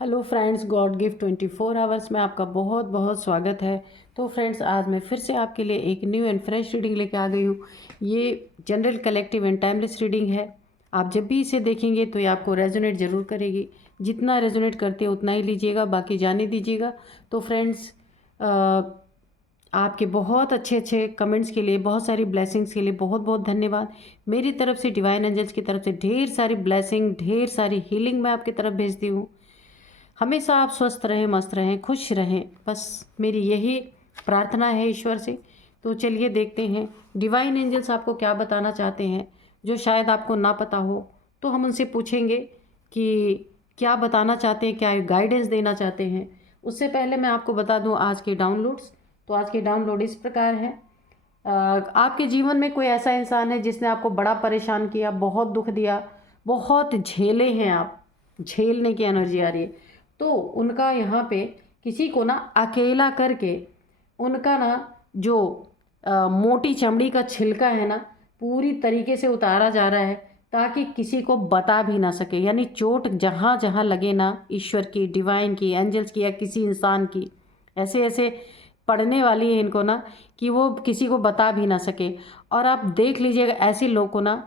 Hello friends, God gift 24 hours में आपका बहुत बहुत स्वागत है। तो फ्रेंड्स, आज मैं फिर से आपके लिए एक न्यू एंड फ्रेश रीडिंग लेके आ गई हूँ। ये general collective and timeless reading है। आप जब भी इसे देखेंगे तो ये आपको रेजोनेट ज़रूर करेगी। जितना रेजोनेट करती है उतना ही लीजिएगा, बाकी जाने दीजिएगा। तो फ्रेंड्स, आपके बहुत अच्छे अच्छे कमेंट्स के लिए, बहुत सारी ब्लेसिंग्स के लिए बहुत बहुत धन्यवाद। मेरी तरफ से, डिवाइन एंजल्स की तरफ से ढेर सारी ब्लेसिंग, ढेर सारी हीलिंग मैं आपकी तरफ भेजती हूँ। हमेशा आप स्वस्थ रहें, मस्त रहें, खुश रहें, बस मेरी यही प्रार्थना है ईश्वर से। तो चलिए देखते हैं डिवाइन एंजल्स आपको क्या बताना चाहते हैं, जो शायद आपको ना पता हो। तो हम उनसे पूछेंगे कि क्या बताना चाहते हैं, क्या गाइडेंस देना चाहते हैं। उससे पहले मैं आपको बता दूं आज के डाउनलोड्स। तो आज के डाउनलोड इस प्रकार हैं। आपके जीवन में कोई ऐसा इंसान है जिसने आपको बड़ा परेशान किया, बहुत दुख दिया, बहुत झेले हैं आप, झेलने की एनर्जी आ रही है। तो उनका यहाँ पे किसी को ना अकेला करके उनका ना जो मोटी चमड़ी का छिलका है ना, पूरी तरीके से उतारा जा रहा है, ताकि किसी को बता भी ना सके। यानी चोट जहाँ जहाँ लगे ना, ईश्वर की, डिवाइन की, एंजल्स की या किसी इंसान की, ऐसे ऐसे पड़ने वाली है इनको ना, कि वो किसी को बता भी ना सके। और आप देख लीजिएगा ऐसे लोग को ना,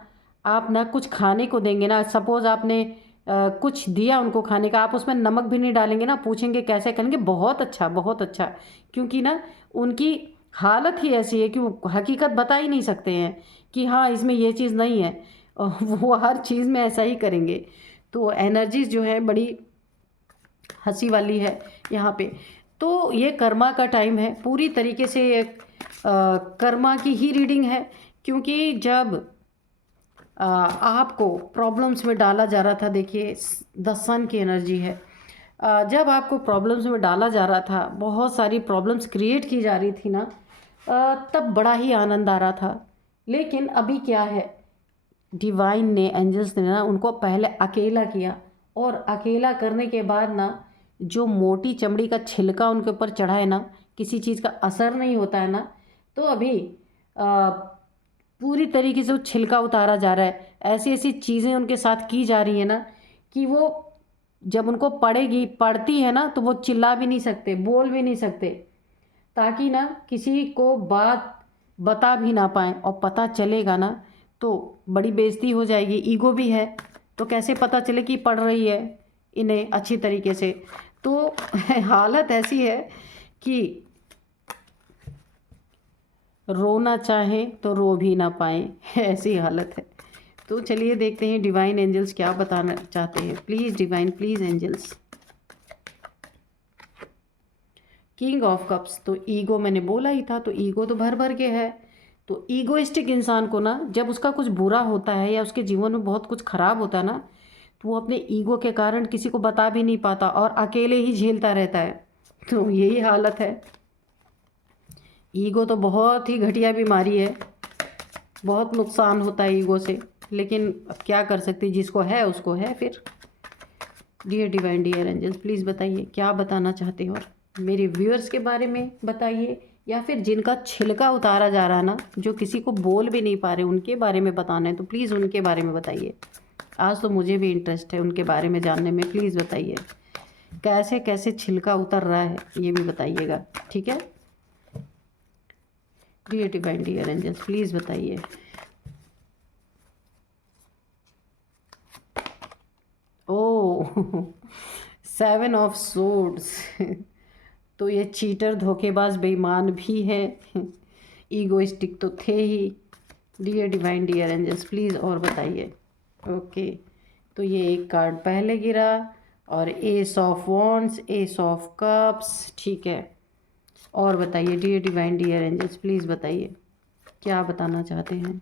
आप ना कुछ खाने को देंगे ना, सपोज़ आपने कुछ दिया उनको खाने का, आप उसमें नमक भी नहीं डालेंगे ना, पूछेंगे कैसे, करेंगे बहुत अच्छा बहुत अच्छा। क्योंकि ना उनकी हालत ही ऐसी है कि वो हकीकत बता ही नहीं सकते हैं कि हाँ इसमें ये चीज़ नहीं है। और वो हर चीज़ में ऐसा ही करेंगे। तो एनर्जीज जो है बड़ी हंसी वाली है यहाँ पे। तो ये कर्मा का टाइम है, पूरी तरीके से ये कर्मा की ही रीडिंग है। क्योंकि जब आपको प्रॉब्लम्स में डाला जा रहा था, देखिए द सन की एनर्जी है। जब आपको प्रॉब्लम्स में डाला जा रहा था, बहुत सारी प्रॉब्लम्स क्रिएट की जा रही थी ना, तब बड़ा ही आनंद आ रहा था। लेकिन अभी क्या है, डिवाइन ने, एंजल्स ने ना उनको पहले अकेला किया, और अकेला करने के बाद ना जो मोटी चमड़ी का छिलका उनके ऊपर चढ़ा है ना, किसी चीज़ का असर नहीं होता है ना। तो अभी पूरी तरीके से वो छिलका उतारा जा रहा है। ऐसी ऐसी चीज़ें उनके साथ की जा रही है ना, कि वो जब उनको पड़ती है ना, तो वो चिल्ला भी नहीं सकते, बोल भी नहीं सकते, ताकि ना किसी को बात बता भी ना पाए। और पता चलेगा ना तो बड़ी बेइज्जती हो जाएगी, ईगो भी है, तो कैसे पता चले कि पढ़ रही है इन्हें अच्छी तरीके से। तो हालत ऐसी है कि रोना चाहे तो रो भी ना पाए, ऐसी हालत है। तो चलिए देखते हैं डिवाइन एंजल्स क्या बताना चाहते हैं। Please divine, please angels. King of cups, तो ईगो मैंने बोला ही था, तो ईगो तो भर भर के है। तो ईगोइस्टिक इंसान को ना, जब उसका कुछ बुरा होता है या उसके जीवन में बहुत कुछ खराब होता है ना, तो वो अपने ईगो के कारण किसी को बता भी नहीं पाता और अकेले ही झेलता रहता है। तो यही हालत है। ईगो तो बहुत ही घटिया बीमारी है, बहुत नुकसान होता है ईगो से। लेकिन अब क्या कर सकते, जिसको है उसको है फिर। Dear divine, dear angels, please बताइए क्या बताना चाहते हो। मेरे व्यूअर्स के बारे में बताइए, या फिर जिनका छिलका उतारा जा रहा है ना, जो किसी को बोल भी नहीं पा रहे, उनके बारे में बताना है तो प्लीज़ उनके बारे में बताइए। आज तो मुझे भी इंटरेस्ट है उनके बारे में जानने में। प्लीज़ बताइए कैसे कैसे छिलका उतर रहा है, ये भी बताइएगा, ठीक है। Dear divine, dear angels, please बताइए। ओ 7 ऑफ सोर्ड्स। तो ये चीटर, धोखेबाज, बेईमान भी है, ईगोइस्टिक तो थे ही। Dear divine, dear angels, please और बताइए। ओके, तो ये एक कार्ड पहले गिरा, और ace of wands, ace of cups, ठीक है। और बताइए dear divine, dear angels, please बताइए क्या बताना चाहते हैं।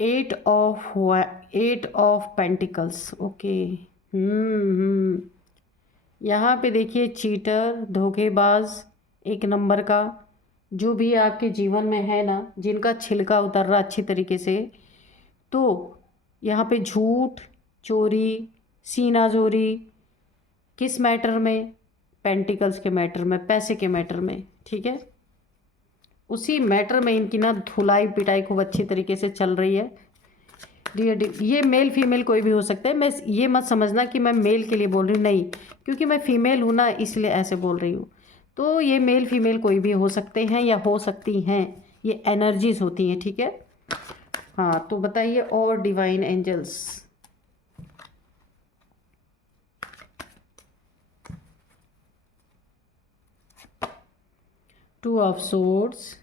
Eight of pentacles, okay. यहाँ पे देखिए चीटर, धोखेबाज, एक नंबर का, जो भी आपके जीवन में है ना, जिनका छिलका उतर रहा अच्छी तरीके से। तो यहाँ पे झूठ, चोरी, सीनाजोरी, किस मैटर में, पेंटिकल्स के मैटर में, पैसे के मैटर में, ठीक है। उसी मैटर में इनकी ना धुलाई पिटाई खूब अच्छी तरीके से चल रही है। ये मेल फीमेल कोई भी हो सकता है। मैं ये मत समझना कि मैं मेल के लिए बोल रही हूँ, नहीं, क्योंकि मैं फीमेल हूँ ना, इसलिए ऐसे बोल रही हूँ। तो ये मेल फीमेल कोई भी हो सकते हैं या हो सकती हैं, ये एनर्जीज होती हैं, ठीक है। हाँ, तो बताइए और divine angels. Two of swords,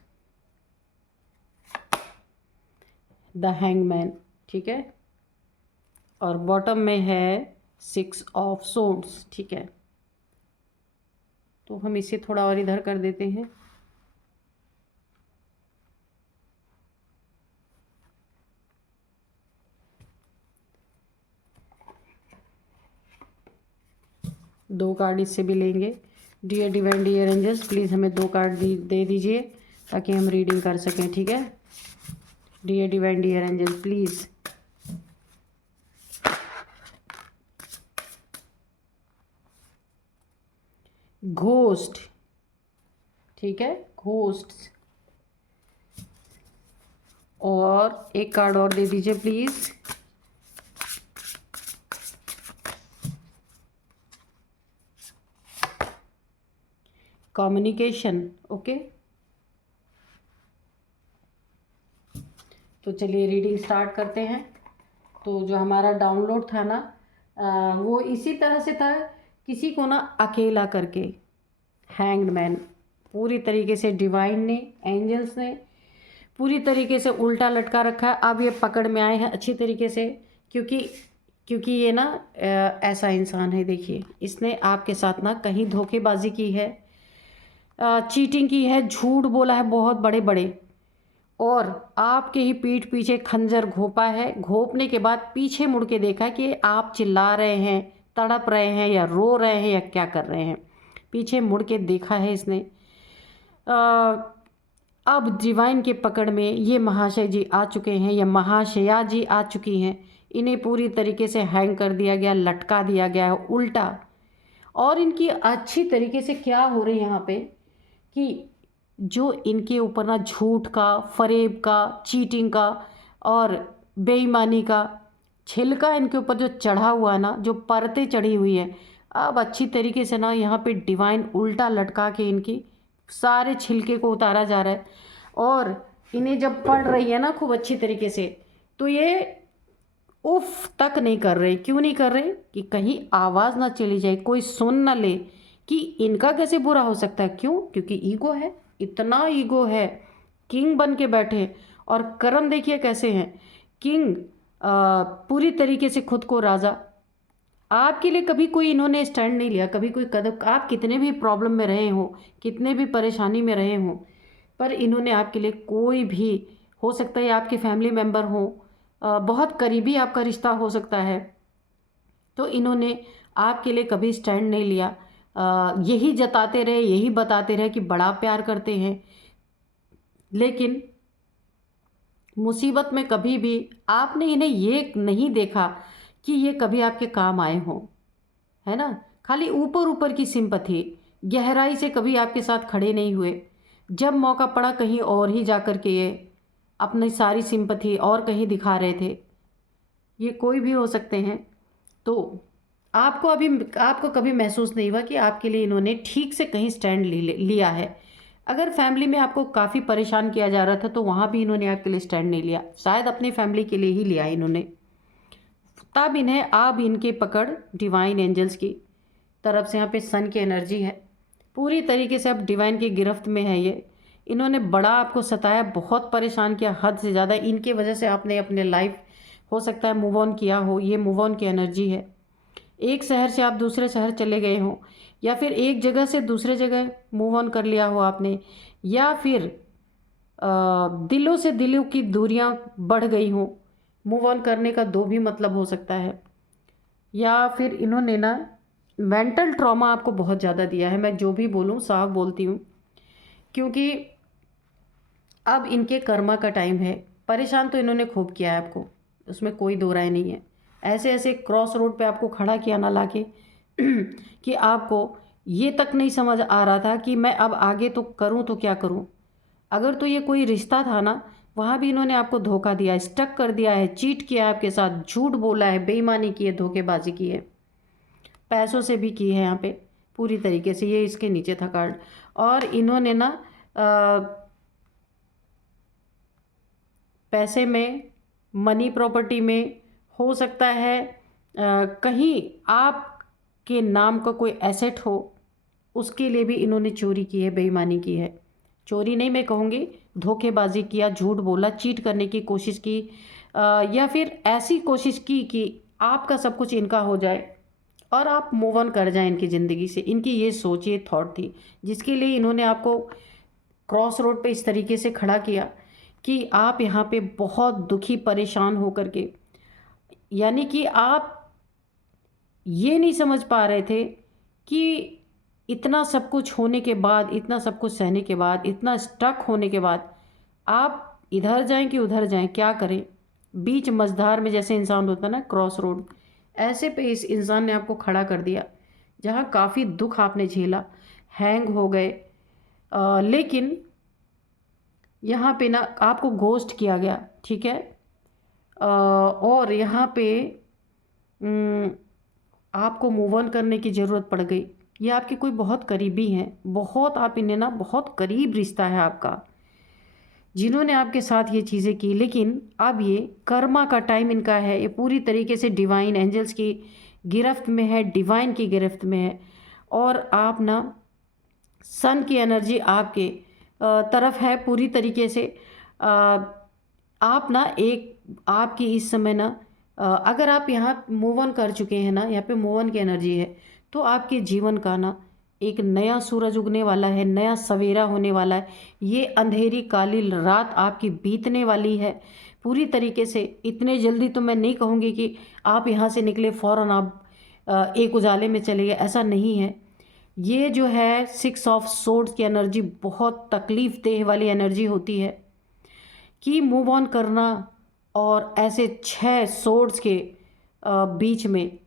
the hangman, ठीक है, और बॉटम में है 6 ऑफ सोर्ड्स, ठीक है। तो हम इसे थोड़ा और इधर कर देते हैं। दो कार्ड इससे भी लेंगे। Dear divine dear angels, please हमें 2 कार्ड दे दीजिए ताकि हम रीडिंग कर सकें, ठीक है। Dear divine dear angels, please. Ghost, ठीक है, घोस्ट, और एक कार्ड और दे दीजिए प्लीज़। Communication, okay. तो चलिए रीडिंग स्टार्ट करते हैं। तो जो हमारा डाउनलोड था ना, वो इसी तरह से था, किसी को ना अकेला करके, हैंग्ड मैन, पूरी तरीके से डिवाइन ने, एंजल्स ने पूरी तरीके से उल्टा लटका रखा है। अब ये पकड़ में आए हैं अच्छी तरीके से, क्योंकि ये ना ऐसा इंसान है, देखिए, इसने आपके साथ ना कहीं धोखेबाजी की है, चीटिंग की है, झूठ बोला है बहुत बड़े बड़े, और आपके ही पीठ पीछे खंजर घोंपा है। घोंपने के बाद पीछे मुड़ के देखा कि आप चिल्ला रहे हैं, तड़प रहे हैं, या रो रहे हैं, या क्या कर रहे हैं। पीछे मुड़ के देखा है इसने। अब डिवाइन के पकड़ में ये महाशय जी आ चुके हैं, या महाशया जी आ चुकी हैं। इन्हें पूरी तरीके से हैंग कर दिया गया, लटका दिया गया है उल्टा। और इनकी अच्छी तरीके से क्या हो रही है यहाँ पे, कि जो इनके ऊपर ना झूठ का, फरेब का, चीटिंग का और बेईमानी का छिलका इनके ऊपर जो चढ़ा हुआ है ना, जो परतें चढ़ी हुई है, अब अच्छी तरीके से ना यहाँ पे डिवाइन उल्टा लटका के इनकी सारे छिलके को उतारा जा रहा है। और इन्हें जब पड़ रही है ना खूब अच्छी तरीके से, तो ये उफ तक नहीं कर रहे। क्यों नहीं कर रहे? कि कहीं आवाज़ ना चली जाए, कोई सुन ना ले कि इनका कैसे बुरा हो सकता है। क्यों? क्योंकि ईगो है, इतना ईगो है, किंग बन के बैठे। और कर्म देखिए कैसे हैं, किंग, पूरी तरीके से खुद को राजा। आपके लिए कभी कोई इन्होंने स्टैंड नहीं लिया, कभी कोई कदम, आप कितने भी प्रॉब्लम में रहे हो, कितने भी परेशानी में रहे हो, पर इन्होंने आपके लिए कोई भी, हो सकता है आपके फैमिली मेम्बर हो, बहुत करीबी आपका रिश्ता हो सकता है, तो इन्होंने आपके लिए कभी स्टैंड नहीं लिया। यही जताते रहे, यही बताते रहे कि बड़ा प्यार करते हैं, लेकिन मुसीबत में कभी भी आपने इन्हें ये नहीं देखा कि ये कभी आपके काम आए हों, है ना। खाली ऊपर ऊपर की सिंपथी, गहराई से कभी आपके साथ खड़े नहीं हुए। जब मौका पड़ा कहीं और ही जाकर के ये अपनी सारी सिंपथी और कहीं दिखा रहे थे। ये कोई भी हो सकते हैं। तो आपको कभी महसूस नहीं हुआ कि आपके लिए इन्होंने ठीक से कहीं स्टैंड लिया है। अगर फैमिली में आपको काफ़ी परेशान किया जा रहा था, तो वहाँ भी इन्होंने आपके लिए स्टैंड नहीं लिया, शायद अपनी फैमिली के लिए ही लिया इन्होंने। तब इन्हें, अब इनके पकड़ डिवाइन एंजल्स की तरफ से, यहाँ पे सन की एनर्जी है, पूरी तरीके से अब डिवाइन की गिरफ्त में है ये। इन्होंने बड़ा आपको सताया, बहुत परेशान किया, हद से ज़्यादा। इनकी वजह से आपने अपने लाइफ, हो सकता है, मूव ऑन किया हो। ये मूव ऑन की एनर्जी है। एक शहर से आप दूसरे शहर चले गए हों, या फिर एक जगह से दूसरे जगह मूव ऑन कर लिया हो आपने, या फिर दिलों से दिलों की दूरियां बढ़ गई हों। मूव ऑन करने का दो भी मतलब हो सकता है। या फिर इन्होंने ना मेंटल ट्रॉमा आपको बहुत ज़्यादा दिया है। मैं जो भी बोलूँ साफ बोलती हूँ, क्योंकि अब इनके कर्मा का टाइम है। परेशान तो इन्होंने खूब किया है आपको, उसमें कोई दो राय नहीं है। ऐसे ऐसे क्रॉस रोड पे आपको खड़ा किया ना लाके कि आपको ये तक नहीं समझ आ रहा था कि मैं अब आगे तो करूं तो क्या करूं। अगर तो ये कोई रिश्ता था ना, वहाँ भी इन्होंने आपको धोखा दिया है, स्टक कर दिया है, चीट किया है आपके साथ, झूठ बोला है, बेईमानी की है, धोखेबाजी की है, पैसों से भी की है यहाँ पे पूरी तरीके से। ये इसके नीचे था कार्ड। और इन्होंने ना पैसे में, मनी प्रॉपर्टी में, हो सकता है कहीं आपके नाम का कोई एसेट हो, उसके लिए भी इन्होंने चोरी की है, बेईमानी की है। चोरी नहीं मैं कहूँगी, धोखेबाजी किया, झूठ बोला, चीट करने की कोशिश की, या फिर ऐसी कोशिश की कि आपका सब कुछ इनका हो जाए और आप मूव ऑन कर जाएं इनकी ज़िंदगी से। इनकी ये सोच, ये थॉट थी, जिसके लिए इन्होंने आपको क्रॉस रोड पे इस तरीके से खड़ा किया कि आप यहाँ पे बहुत दुखी, परेशान होकर के, यानी कि आप ये नहीं समझ पा रहे थे कि इतना सब कुछ होने के बाद, इतना सब कुछ सहने के बाद, इतना स्टक होने के बाद आप इधर जाएं कि उधर जाएं, क्या करें। बीच मझधार में जैसे इंसान होता है ना, क्रॉस रोड, ऐसे पे इस इंसान ने आपको खड़ा कर दिया, जहाँ काफ़ी दुख आपने झेला, हैंग हो गए, लेकिन यहाँ पे ना आपको घोस्ट किया गया, ठीक है। और यहाँ पे आपको मूव ऑन करने की ज़रूरत पड़ गई। ये आपके कोई बहुत करीबी हैं, बहुत, आप इन्हें ना, बहुत करीब रिश्ता है आपका, जिन्होंने आपके साथ ये चीज़ें की। लेकिन अब ये कर्मा का टाइम इनका है, ये पूरी तरीके से डिवाइन एंजल्स की गिरफ्त में है, डिवाइन की गिरफ्त में है। और आप ना, सन की एनर्जी आपके तरफ है पूरी तरीके से। आप ना आपकी इस समय ना, अगर आप यहाँ मूव ऑन कर चुके हैं ना, यहाँ पे मूव ऑन की एनर्जी है, तो आपके जीवन का ना एक नया सूरज उगने वाला है, नया सवेरा होने वाला है। ये अंधेरी काली रात आपकी बीतने वाली है पूरी तरीके से। इतने जल्दी तो मैं नहीं कहूँगी कि आप यहाँ से निकले फ़ौरन आप एक उजाले में चले गए, ऐसा नहीं है। ये जो है 6 ऑफ सोर्ड्स की एनर्जी बहुत तकलीफ देह वाली एनर्जी होती है कि मूव ऑन करना, और ऐसे 6 सोर्ड्स के बीच में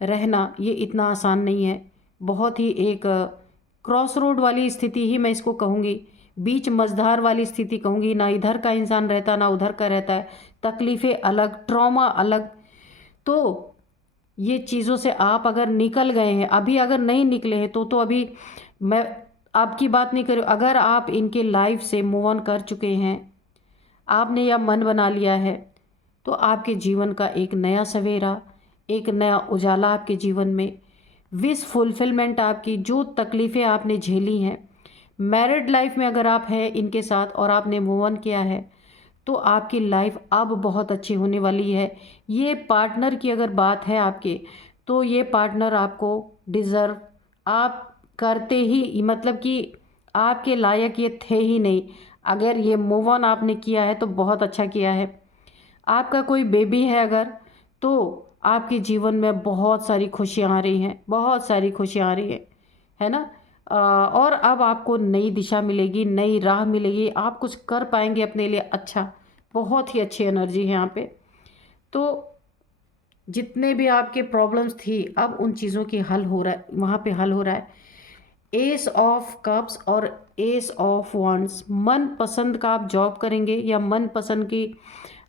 रहना ये इतना आसान नहीं है। बहुत ही एक क्रॉस रोड वाली स्थिति ही मैं इसको कहूँगी, बीच मझधार वाली स्थिति कहूँगी। ना इधर का इंसान रहता, ना उधर का रहता है, तकलीफ़ें अलग, ट्रॉमा अलग। तो ये चीज़ों से आप अगर निकल गए हैं, अभी अगर नहीं निकले हैं तो अभी मैं आपकी बात नहीं कर रही हूँ। अगर आप इनके लाइफ से मूव ऑन कर चुके हैं, आपने यह मन बना लिया है, तो आपके जीवन का एक नया सवेरा, एक नया उजाला आपके जीवन में, विश फुलफिलमेंट आपकी, जो तकलीफ़ें आपने झेली हैं। मैरिड लाइफ में अगर आप हैं इनके साथ और आपने मूव ऑन किया है, तो आपकी लाइफ अब बहुत अच्छी होने वाली है। ये पार्टनर की अगर बात है आपके, तो ये पार्टनर आपको डिज़र्व आप करते ही, मतलब कि आपके लायक ये थे ही नहीं। अगर ये मूव ऑन आपने किया है तो बहुत अच्छा किया है। आपका कोई बेबी है अगर, तो आपके जीवन में बहुत सारी खुशियाँ आ रही हैं, बहुत सारी खुशियाँ आ रही है ना। और अब आपको नई दिशा मिलेगी, नई राह मिलेगी, आप कुछ कर पाएंगे अपने लिए अच्छा। बहुत ही अच्छी एनर्जी है यहाँ पे। तो जितने भी आपके प्रॉब्लम्स थी, अब उन चीज़ों की हल हो रहा है, वहाँ पे हल हो रहा है। एस ऑफ कप्स और एस ऑफ वॉन्ड्स, मन पसंद का आप जॉब करेंगे या मन पसंद की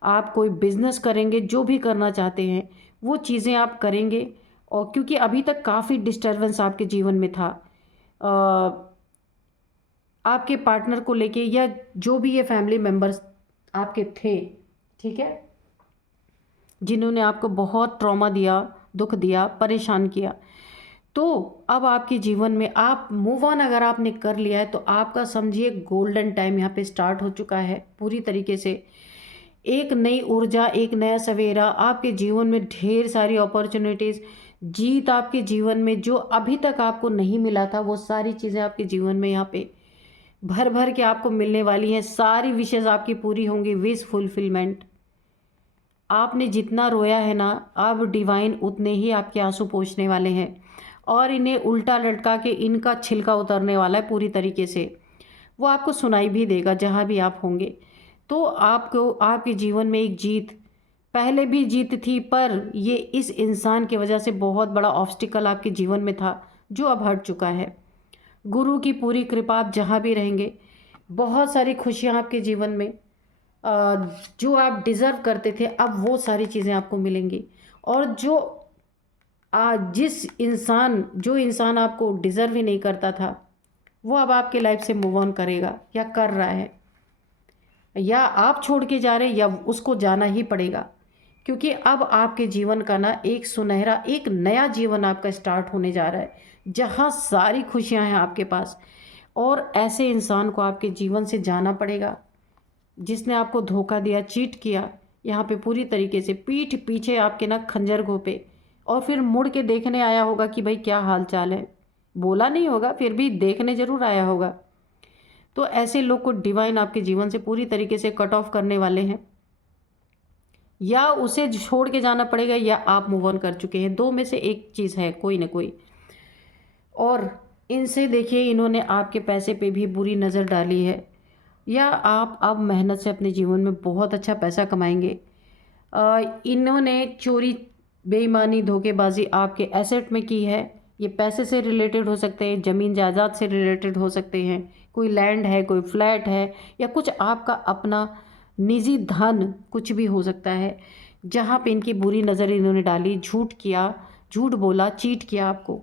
आप कोई बिजनेस करेंगे, जो भी करना चाहते हैं वो चीज़ें आप करेंगे। और क्योंकि अभी तक काफ़ी डिस्टर्बेंस आपके जीवन में था, आपके पार्टनर को लेके, या जो भी ये फैमिली मेम्बर्स आपके थे, ठीक है, जिन्होंने आपको बहुत ट्रॉमा दिया, दुख दिया, परेशान किया, तो अब आपके जीवन में आप मूव ऑन अगर आपने कर लिया है, तो आपका समझिए गोल्डन टाइम यहाँ पे स्टार्ट हो चुका है पूरी तरीके से। एक नई ऊर्जा, एक नया सवेरा आपके जीवन में, ढेर सारी अपॉर्चुनिटीज़, जीत आपके जीवन में, जो अभी तक आपको नहीं मिला था, वो सारी चीज़ें आपके जीवन में यहाँ पे भर भर के आपको मिलने वाली हैं। सारी विशेज़ आपकी पूरी होंगी, विश फुलफिलमेंट। आपने जितना रोया है ना, अब डिवाइन उतने ही आपके आंसू पोंछने वाले हैं, और इन्हें उल्टा लटका के इनका छिलका उतरने वाला है पूरी तरीके से। वो आपको सुनाई भी देगा जहाँ भी आप होंगे। तो आपको आपके जीवन में एक जीत, पहले भी जीत थी, पर ये इस इंसान की वजह से बहुत बड़ा ऑब्स्टिकल आपके जीवन में था, जो अब हट चुका है। गुरु की पूरी कृपा, आप जहाँ भी रहेंगे बहुत सारी खुशियाँ आपके जीवन में, जो आप डिज़र्व करते थे, अब वो सारी चीज़ें आपको मिलेंगी। और जो इंसान आपको डिज़र्व ही नहीं करता था, वो अब आपके लाइफ से मूव ऑन करेगा या कर रहा है, या आप छोड़ के जा रहे हैं या उसको जाना ही पड़ेगा। क्योंकि अब आपके जीवन का ना एक सुनहरा, एक नया जीवन आपका स्टार्ट होने जा रहा है, जहाँ सारी खुशियाँ हैं आपके पास। और ऐसे इंसान को आपके जीवन से जाना पड़ेगा जिसने आपको धोखा दिया, चीट किया, यहाँ पे पूरी तरीके से पीठ पीछे आपके ना खंजर घोंपे, और फिर मुड़ के देखने आया होगा कि भाई क्या हाल चाल है। बोला नहीं होगा, फिर भी देखने ज़रूर आया होगा। तो ऐसे लोग को डिवाइन आपके जीवन से पूरी तरीके से कट ऑफ करने वाले हैं, या उसे छोड़ के जाना पड़ेगा, या आप मूव ऑन कर चुके हैं। दो में से एक चीज़ है, कोई ना कोई। और इनसे देखिए, इन्होंने आपके पैसे पे भी बुरी नज़र डाली है, या आप अब मेहनत से अपने जीवन में बहुत अच्छा पैसा कमाएंगे। इन्होंने चोरी, बेईमानी, धोखेबाजी आपके एसेट में की है। ये पैसे से रिलेटेड हो सकते हैं, ज़मीन जायदाद से रिलेटेड हो सकते हैं, कोई लैंड है, कोई फ्लैट है, या कुछ आपका अपना निजी धन, कुछ भी हो सकता है। जहाँ पे इनकी बुरी नज़र इन्होंने डाली, झूठ किया, झूठ बोला, चीट किया आपको,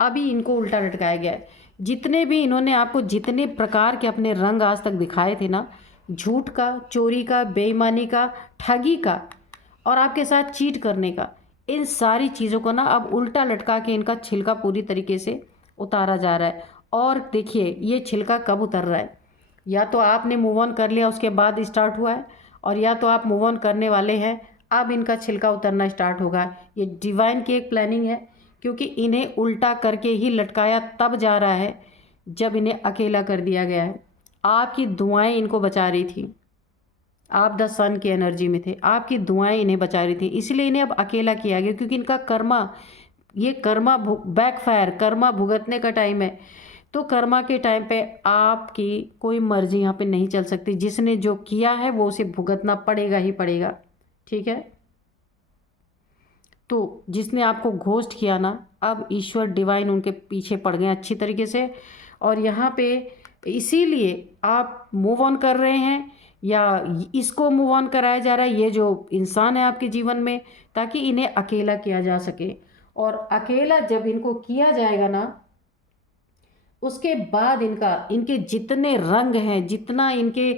अभी इनको उल्टा लटकाया गया है। जितने भी इन्होंने आपको जितने प्रकार के अपने रंग आज तक दिखाए थे ना, झूठ का, चोरी का, बेईमानी का, ठगी का, और आपके साथ चीट करने का, इन सारी चीज़ों को ना अब उल्टा लटका के इनका छिलका पूरी तरीके से उतारा जा रहा है। और देखिए, ये छिलका कब उतर रहा है, या तो आपने मूव ऑन कर लिया उसके बाद स्टार्ट हुआ है, और या तो आप मूव ऑन करने वाले हैं, अब इनका छिलका उतरना स्टार्ट होगा। ये डिवाइन की एक प्लानिंग है, क्योंकि इन्हें उल्टा करके ही लटकाया तब जा रहा है जब इन्हें अकेला कर दिया गया है। आपकी दुआएं इनको बचा रही थी, आप द सन की एनर्जी में थे, आपकी दुआएं इन्हें बचा रही थी, इसलिए इन्हें अब अकेला किया गया। क्योंकि इनका कर्मा, ये कर्मा बैकफायर, कर्मा भुगतने का टाइम है। तो कर्मा के टाइम पे आपकी कोई मर्जी यहाँ पे नहीं चल सकती। जिसने जो किया है वो उसे भुगतना पड़ेगा ही पड़ेगा, ठीक है। तो जिसने आपको घोस्ट किया ना, अब ईश्वर डिवाइन उनके पीछे पड़ गए अच्छी तरीके से। और यहाँ पे इसीलिए आप मूव ऑन कर रहे हैं, या इसको मूव ऑन कराया जा रहा है, ये जो इंसान है आपके जीवन में, ताकि इन्हें अकेला किया जा सके। और अकेला जब इनको किया जाएगा ना, उसके बाद इनके जितने रंग हैं, जितना इनके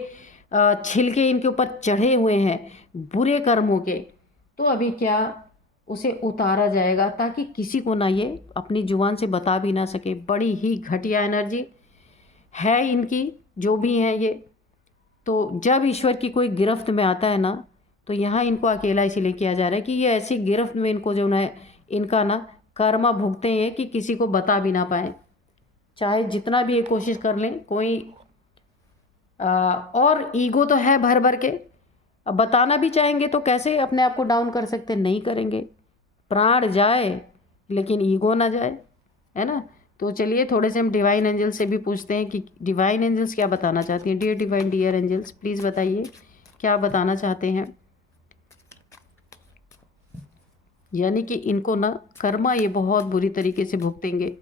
छिलके इनके ऊपर चढ़े हुए हैं बुरे कर्मों के, तो अभी क्या, उसे उतारा जाएगा, ताकि किसी को ना ये अपनी जुबान से बता भी ना सके। बड़ी ही घटिया एनर्जी है इनकी, जो भी है ये। तो जब ईश्वर की कोई गिरफ्त में आता है ना, तो यहाँ इनको अकेला इसीलिए किया जा रहा है कि ये ऐसी गिरफ्त में इनको जो ना, इनका ना कर्मा भुगते हैं कि किसी को बता भी ना पाए, चाहे जितना भी ये कोशिश कर लें। कोई और ईगो तो है भर भर के, अब बताना भी चाहेंगे तो कैसे अपने आप को डाउन कर सकते, नहीं करेंगे। प्राण जाए लेकिन ईगो ना जाए, है ना। तो चलिए थोड़े से हम डिवाइन एंजल्स से भी पूछते हैं कि डिवाइन एंजल्स क्या बताना चाहती हैं। Dear divine, dear angels, please बताइए क्या बताना चाहते हैं। यानी कि इनको ना कर्मा ये बहुत बुरी तरीके से भुगतेंगे।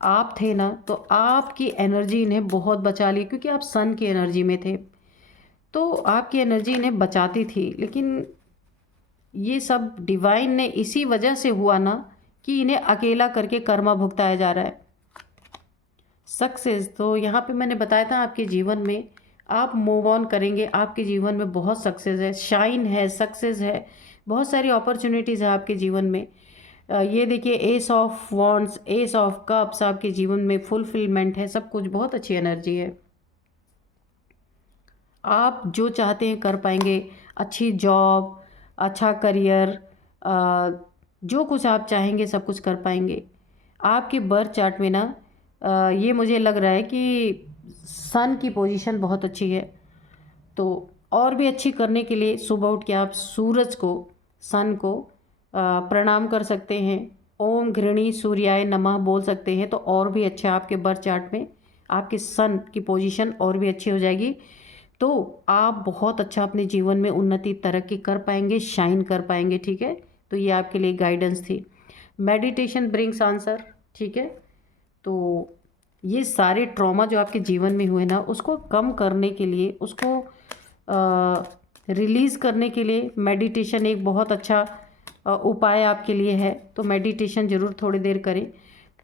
आप थे ना, तो आपकी एनर्जी इन्हें बहुत बचा ली, क्योंकि आप सन की एनर्जी में थे, तो आपकी एनर्जी इन्हें बचाती थी। लेकिन ये सब डिवाइन ने इसी वजह से हुआ ना, कि इन्हें अकेला करके कर्मा भुगताया जा रहा है। सक्सेस तो यहाँ पे मैंने बताया था, आपके जीवन में आप मूव ऑन करेंगे, आपके जीवन में बहुत सक्सेस है, शाइन है, सक्सेस है, बहुत सारी अपॉर्चुनिटीज़ है आपके जीवन में। ये देखिए, S of wands, ace of cups, आपके जीवन में फुलफिलमेंट है, सब कुछ बहुत अच्छी एनर्जी है। आप जो चाहते हैं कर पाएंगे, अच्छी जॉब, अच्छा करियर, जो कुछ आप चाहेंगे सब कुछ कर पाएंगे। आपके बर्थ चार्ट में ना ये मुझे लग रहा है कि सन की पोजीशन बहुत अच्छी है। तो और भी अच्छी करने के लिए सुबह उठ के आप सूरज को, सन को प्रणाम कर सकते हैं। ओम घृणी सूर्याय नमः बोल सकते हैं, तो और भी अच्छा आपके बर्थ चार्ट में आपके सन की पोजीशन और भी अच्छी हो जाएगी। तो आप बहुत अच्छा अपने जीवन में उन्नति, तरक्की कर पाएंगे, शाइन कर पाएंगे, ठीक है। तो ये आपके लिए गाइडेंस थी। मेडिटेशन ब्रिंग्स आंसर, ठीक है। तो ये सारे ट्रॉमा जो आपके जीवन में हुए ना, उसको कम करने के लिए, उसको रिलीज़ करने के लिए मेडिटेशन एक बहुत अच्छा उपाय आपके लिए है। तो मेडिटेशन ज़रूर थोड़ी देर करें,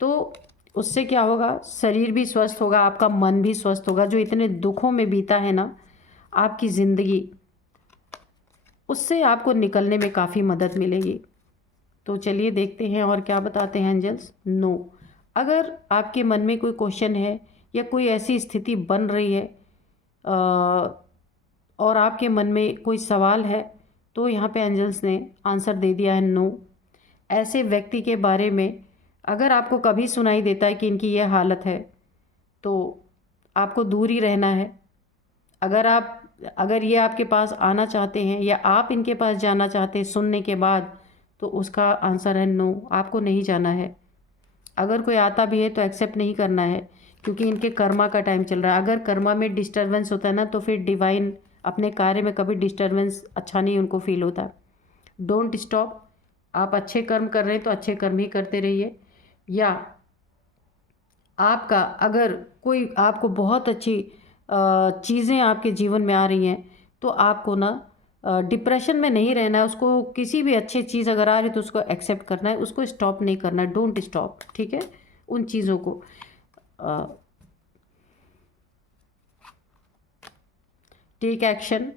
तो उससे क्या होगा, शरीर भी स्वस्थ होगा, आपका मन भी स्वस्थ होगा। जो इतने दुखों में बीता है ना आपकी ज़िंदगी, उससे आपको निकलने में काफ़ी मदद मिलेगी। तो चलिए देखते हैं और क्या बताते हैं एंजल्स। नो, अगर आपके मन में कोई क्वेश्चन है या कोई ऐसी स्थिति बन रही है और आपके मन में कोई सवाल है, तो यहाँ पे एंजल्स ने आंसर दे दिया है नो। ऐसे व्यक्ति के बारे में अगर आपको कभी सुनाई देता है कि इनकी ये हालत है, तो आपको दूर ही रहना है। अगर ये आपके पास आना चाहते हैं या आप इनके पास जाना चाहते हैं सुनने के बाद, तो उसका आंसर है नो, आपको नहीं जाना है। अगर कोई आता भी है तो एक्सेप्ट नहीं करना है, क्योंकि इनके कर्मा का टाइम चल रहा है। अगर कर्मा में डिस्टर्बेंस होता है ना, तो फिर डिवाइन अपने कार्य में कभी डिस्टर्बेंस अच्छा नहीं उनको फील होता। Don't stop. आप अच्छे कर्म कर रहे हैं तो अच्छे कर्म ही करते रहिए। या आपका अगर कोई आपको बहुत अच्छी चीज़ें आपके जीवन में आ रही हैं, तो आपको ना डिप्रेशन में नहीं रहना है। उसको किसी भी अच्छी चीज़ अगर आ रही है तो उसको एक्सेप्ट करना है, उसको स्टॉप नहीं करना है। डोंट स्टॉप, ठीक है, उन चीज़ों को। Take action.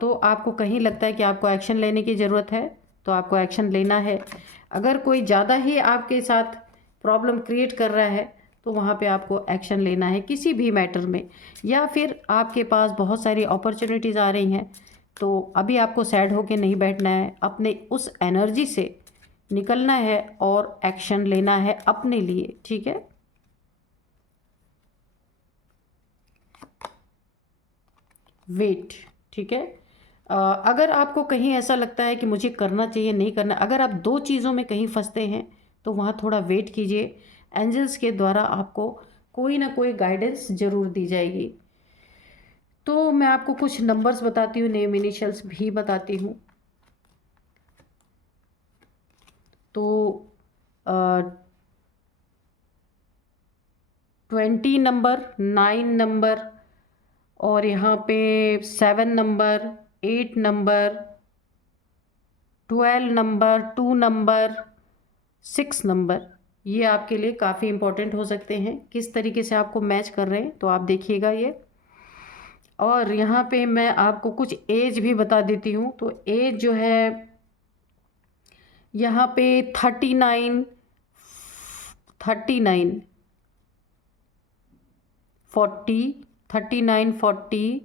तो आपको कहीं लगता है कि आपको एक्शन लेने की ज़रूरत है, तो आपको एक्शन लेना है। अगर कोई ज़्यादा ही आपके साथ प्रॉब्लम क्रिएट कर रहा है, तो वहाँ पे आपको एक्शन लेना है किसी भी मैटर में। या फिर आपके पास बहुत सारी अपॉर्चुनिटीज़ आ रही हैं, तो अभी आपको सैड होके नहीं बैठना है, अपने उस एनर्जी से निकलना है और एक्शन लेना है अपने लिए, ठीक है। वेट, ठीक है। अगर आपको कहीं ऐसा लगता है कि मुझे करना चाहिए नहीं करना, अगर आप दो चीज़ों में कहीं फंसते हैं, तो वहाँ थोड़ा वेट कीजिए। एंजल्स के द्वारा आपको कोई ना कोई गाइडेंस ज़रूर दी जाएगी। तो मैं आपको कुछ नंबर्स बताती हूँ, नेम इनिशियल्स भी बताती हूँ। तो 20 नंबर, 9 नंबर, और यहाँ पे 7 number, 8 number, 12 number, 2 number, 6 number, ये आपके लिए काफ़ी इम्पोर्टेंट हो सकते हैं। किस तरीके से आपको मैच कर रहे हैं, तो आप देखिएगा ये। और यहाँ पे मैं आपको कुछ एज भी बता देती हूँ। तो एज जो है यहाँ पे 39, 39, 40, 39, 40,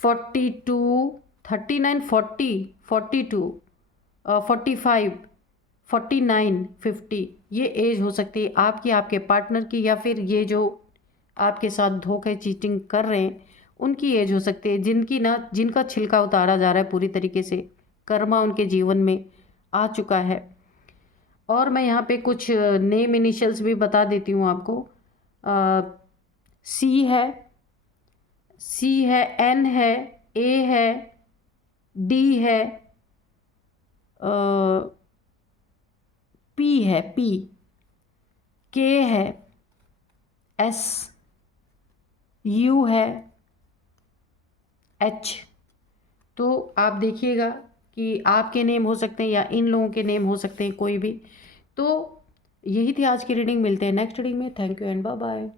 42, 39, 40, 42, 45, 49, 50, ये एज हो सकती है आपकी, आपके पार्टनर की, या फिर ये जो आपके साथ धोखे चीटिंग कर रहे हैं उनकी एज हो सकती है, जिनका छिलका उतारा जा रहा है पूरी तरीके से, कर्मा उनके जीवन में आ चुका है। और मैं यहाँ पे कुछ नेम इनिशियल्स भी बता देती हूँ आपको। सी है, एन है, ए है, डी है, पी है, के है, एस, यू है, एच। तो आप देखिएगा कि आपके नेम हो सकते हैं या इन लोगों के नेम हो सकते हैं, कोई भी। तो यही थी आज की रीडिंग। मिलते हैं नेक्स्ट रीडिंग में। Thank you and bye bye.